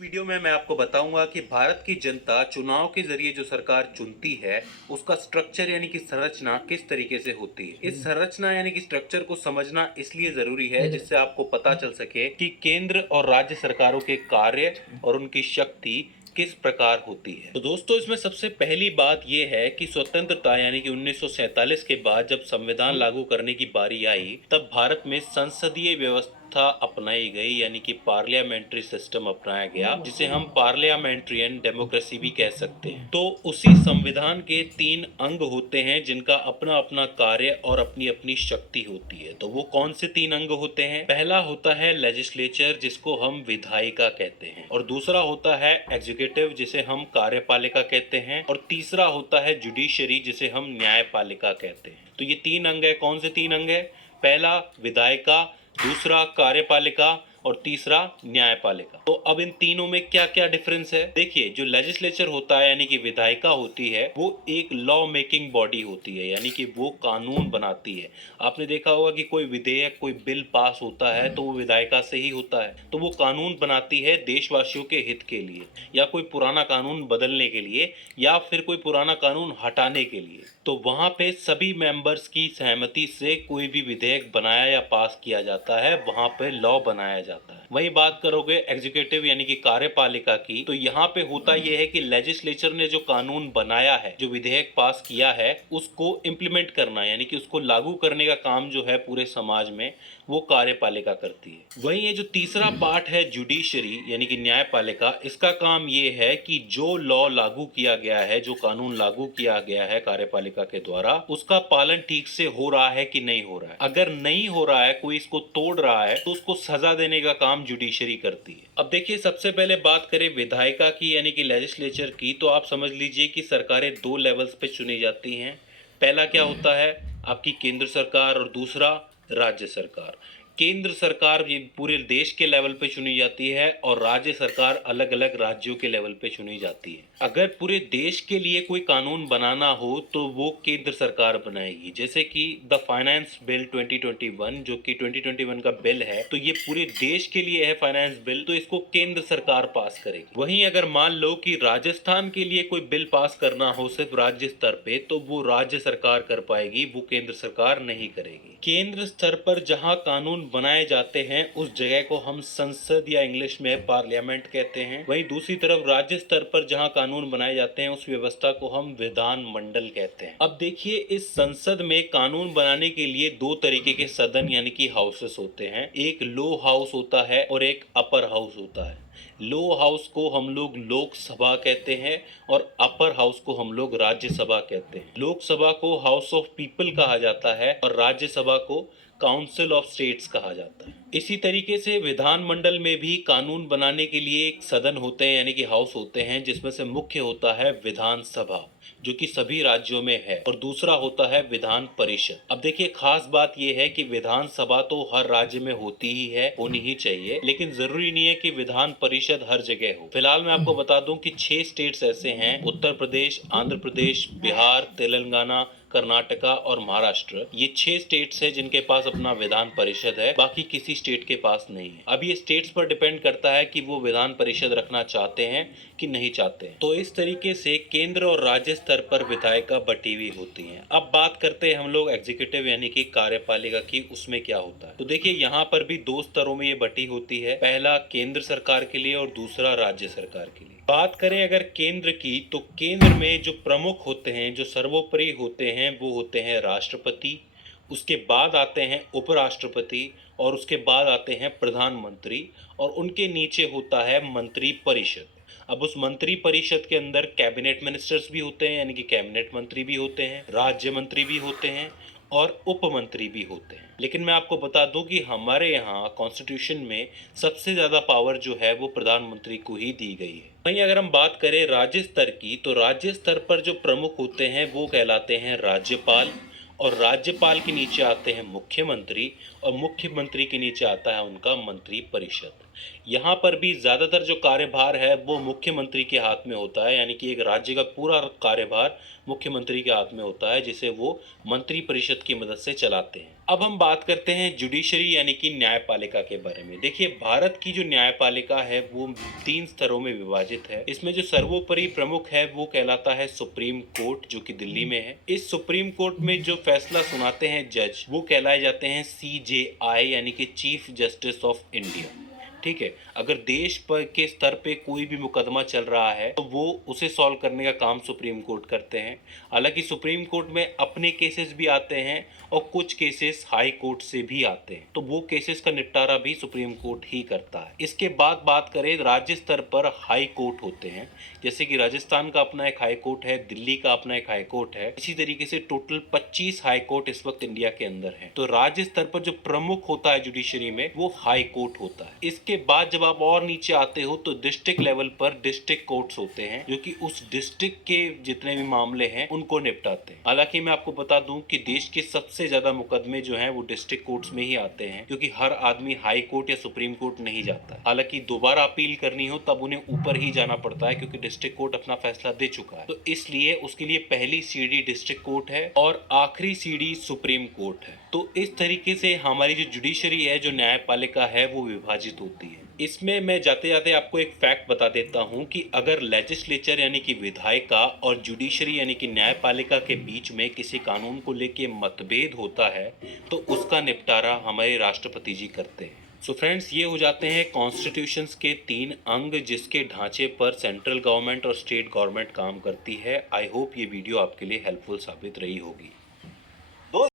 Video में मैं आपको बताऊंगा कि भारत की जनता चुनाव के जरिए जो सरकार चुनती है उसका स्ट्रक्चर यानी कि संरचना किस तरीके से होती है। इस संरचना यानी कि स्ट्रक्चर को समझना इसलिए जरूरी है जिससे आपको पता चल सके कि केंद्र और राज्य सरकारों के कार्य और उनकी शक्ति किस प्रकार होती है। तो दोस्तों, इसमें सबसे पहली बात यह है कि स्वतंत्रता यानी कि 1947 के बाद जब संविधान लागू करने की बारी आई तब भारत में संसदीय व्यवस्था अपनाई गई यानी कि पार्लियामेंट्री सिस्टम अपनाया गया, जिसे हम पार्लियामेंट्रियन डेमोक्रेसी भी कह सकते हैं। तो उसी संविधान के 3 अंग होते हैं जिनका अपना अपना कार्य और अपनी अपनी शक्ति होती है। तो वो कौन से 3 अंग होते हैं? पहला होता है लेजिस्लेचर, जिसको हम विधायिका कहते हैं, और दूसरा होता है एग्जीक्यूटिव, जिसे हम कार्यपालिका कहते हैं, और तीसरा होता है जुडिशरी, जिसे हम न्यायपालिका कहते हैं। तो ये 3 अंग है। कौन से 3 अंग है? पहला विधायिका, दूसरा कार्यपालिका और तीसरा न्यायपालिका। तो अब इन तीनों में क्या क्या डिफरेंस है? देखिए, जो लेजिस्लेचर होता है यानी कि विधायिका होती है, वो एक लॉ मेकिंग बॉडी होती है, यानी कि वो कानून बनाती है। आपने देखा होगा कि कोई विधेयक, कोई बिल पास होता है तो वो विधायिका से ही होता है। तो वो कानून बनाती है देशवासियों के हित के लिए, या कोई पुराना कानून बदलने के लिए, या फिर कोई पुराना कानून हटाने के लिए। तो वहां पे सभी मेंबर्स की सहमति से कोई भी विधेयक बनाया या पास किया जाता है, वहां पे लॉ बनाया जाता है। वही बात करोगे एग्जीक्यूटिव यानी कि कार्यपालिका की, तो यहाँ पे होता यह है कि लेजिस्लेचर ने जो कानून बनाया है, जो विधेयक पास किया है, उसको इम्प्लीमेंट करना यानी कि उसको लागू करने का काम जो है पूरे समाज में, वो कार्यपालिका करती है। वहीं ये जो तीसरा पार्ट है जुडिशरी यानी कि न्यायपालिका, इसका काम ये है कि जो लॉ लागू किया गया है, जो कानून लागू किया गया है कार्यपालिका के द्वारा, उसका पालन ठीक से हो रहा है कि नहीं हो रहा है। अगर नहीं हो रहा है, कोई इसको तोड़ रहा है, तो उसको सजा देने का काम जुडिशरी करती है। अब देखिए, सबसे पहले बात करें विधायिका की यानी कि लेजिस्लेचर की, तो आप समझ लीजिए कि सरकारें 2 लेवल्स पे चुनी जाती हैं। पहला क्या होता है? आपकी केंद्र सरकार, और दूसरा राज्य सरकार। केंद्र सरकार ये पूरे देश के लेवल पे चुनी जाती है, और राज्य सरकार अलग अलग राज्यों के लेवल पे चुनी जाती है। अगर पूरे देश के लिए कोई कानून बनाना हो तो वो केंद्र सरकार बनाएगी। जैसे कि द फाइनेंस बिल 2021, जो कि 2021 का बिल है, तो ये पूरे देश के लिए है फाइनेंस बिल, तो इसको केंद्र सरकार पास करेगी। वहीं अगर मान लो कि राजस्थान के लिए कोई बिल पास करना हो सिर्फ राज्य स्तर पे, तो वो राज्य सरकार कर पाएगी, वो केंद्र सरकार नहीं करेगी। केंद्र स्तर पर जहां कानून बनाए जाते हैं उस जगह को हम संसद या इंग्लिश में पार्लियामेंट कहते हैं। वहीं दूसरी तरफ राज्य स्तर पर जहां कानून बनाए जाते हैं उस व्यवस्था को हम विधान मंडल कहते हैं। अब देखिए, इस संसद में कानून बनाने के लिए 2 तरीके के सदन यानी कि हाउसेस होते हैं। एक लो हाउस होता है और एक अपर हाउस होता है। लो हाउस को हम लोग लोकसभा कहते हैं और अपर हाउस को हम लोग राज्यसभा कहते हैं। लोकसभा को हाउस ऑफ पीपल कहा जाता है और राज्यसभा को काउंसिल ऑफ स्टेट्स कहा जाता है। इसी तरीके से विधानमंडल में भी कानून बनाने के लिए एक सदन होते हैं यानी कि हाउस होते हैं, जिसमें से मुख्य होता है विधानसभा, जो कि सभी राज्यों में है, और दूसरा होता है विधान परिषद। अब देखिए, खास बात यह है कि विधानसभा तो हर राज्य में होती ही है, होनी ही चाहिए, लेकिन जरूरी नहीं है कि विधान परिषद हर जगह हो। फिलहाल मैं आपको बता दूं कि 6 स्टेट्स ऐसे हैं: उत्तर प्रदेश, आंध्र प्रदेश, बिहार, तेलंगाना, कर्नाटका और महाराष्ट्र। ये 6 स्टेट्स हैं जिनके पास अपना विधान परिषद है, बाकी किसी स्टेट के पास नहीं है। अब ये स्टेट्स पर डिपेंड करता है कि वो विधान परिषद रखना चाहते हैं कि नहीं चाहते हैं। तो इस तरीके से केंद्र और राज्य स्तर पर विधायिका बटी हुई होती हैं। अब बात करते हैं हम लोग एग्जीक्यूटिव यानी कि कार्यपालिका की, उसमें क्या होता है। तो देखिए, यहाँ पर भी 2 स्तरों में ये बटी होती है, पहला केंद्र सरकार के लिए और दूसरा राज्य सरकार के लिए। बात करें अगर केंद्र की, तो केंद्र में जो प्रमुख होते हैं, जो सर्वोपरि होते हैं, वो होते हैं राष्ट्रपति, उसके बाद आते हैं उपराष्ट्रपति, और उसके बाद आते हैं प्रधानमंत्री, और उनके नीचे होता है मंत्री परिषद। अब उस मंत्री परिषद के अंदर कैबिनेट मिनिस्टर्स भी होते हैं यानी कि कैबिनेट मंत्री भी होते हैं, राज्य मंत्री भी होते हैं, और उप मंत्री भी होते हैं। लेकिन मैं आपको बता दूं कि हमारे यहाँ कॉन्स्टिट्यूशन में सबसे ज़्यादा पावर जो है वो प्रधानमंत्री को ही दी गई है। वहीं अगर हम बात करें राज्य स्तर की, तो राज्य स्तर पर जो प्रमुख होते हैं वो कहलाते हैं राज्यपाल, और राज्यपाल के नीचे आते हैं मुख्यमंत्री, और मुख्यमंत्री के नीचे आता है उनका मंत्री परिषद। यहाँ पर भी ज़्यादातर जो कार्यभार है वो मुख्यमंत्री के हाथ में होता है, यानी कि एक राज्य का पूरा कार्यभार मुख्यमंत्री के हाथ में होता है, जिसे वो मंत्री परिषद की मदद से चलाते हैं। अब हम बात करते हैं जुडिशरी यानी कि न्यायपालिका के बारे में। देखिए, भारत की जो न्यायपालिका है वो 3 स्तरों में विभाजित है। इसमें जो सर्वोपरि प्रमुख है वो कहलाता है सुप्रीम कोर्ट, जो कि दिल्ली में है। इस सुप्रीम कोर्ट में जो फैसला सुनाते हैं जज, वो कहलाए जाते हैं CJI यानी कि चीफ जस्टिस ऑफ इंडिया। ठीक है, अगर देश पर के स्तर पे कोई भी मुकदमा चल रहा है तो वो उसे सॉल्व करने का काम सुप्रीम कोर्ट करते हैं। हालांकि सुप्रीम कोर्ट में अपने केसेस भी आते हैं और कुछ केसेस हाई कोर्ट से भी आते हैं, तो वो केसेस का निपटारा भी सुप्रीम कोर्ट ही करता है। इसके बाद बात करें, राज्य स्तर पर हाई कोर्ट होते हैं, जैसे कि राजस्थान का अपना एक हाई कोर्ट है, दिल्ली का अपना एक हाई कोर्ट है। इसी तरीके से टोटल 25 हाई कोर्ट इस वक्त इंडिया के अंदर है। तो राज्य स्तर पर जो प्रमुख होता है जुडिशरी में, वो हाई कोर्ट होता है। इसके बाद जब आप और नीचे आते हो तो डिस्ट्रिक्ट लेवल पर डिस्ट्रिक्ट कोर्ट्स होते हैं, जो कि उस डिस्ट्रिक्ट के जितने भी मामले हैं उनको निपटाते हैं। हालांकि मैं आपको बता दूं कि देश के सबसे ज्यादा मुकदमे जो हैं वो डिस्ट्रिक्ट कोर्ट्स में ही आते हैं, क्योंकि हर आदमी हाई कोर्ट या सुप्रीम कोर्ट नहीं जाता है। हालांकि दोबारा अपील करनी हो तब उन्हें ऊपर ही जाना पड़ता है, क्योंकि डिस्ट्रिक्ट कोर्ट अपना फैसला दे चुका है। तो इसलिए उसके लिए पहली सीढ़ी डिस्ट्रिक्ट कोर्ट है और आखिरी सीढ़ी सुप्रीम कोर्ट है। तो इस तरीके से हमारी जो जुडिशरी है, जो न्यायपालिका है, वो विभाजित होती है। इसमें मैं जाते जाते आपको एक फैक्ट बता देता हूं कि अगर लेजिस्लेचर यानी कि विधायिका और जुडिशरी यानी कि न्यायपालिका के बीच में किसी कानून को लेके मतभेद होता है तो उसका निपटारा हमारे राष्ट्रपति जी करते हैं। सो फ्रेंड्स, ये हो जाते हैं कॉन्स्टिट्यूशंस के 3 अंग जिसके ढांचे पर सेंट्रल गवर्नमेंट और स्टेट गवर्नमेंट काम करती है। आई होप ये वीडियो आपके लिए हेल्पफुल साबित रही होगी।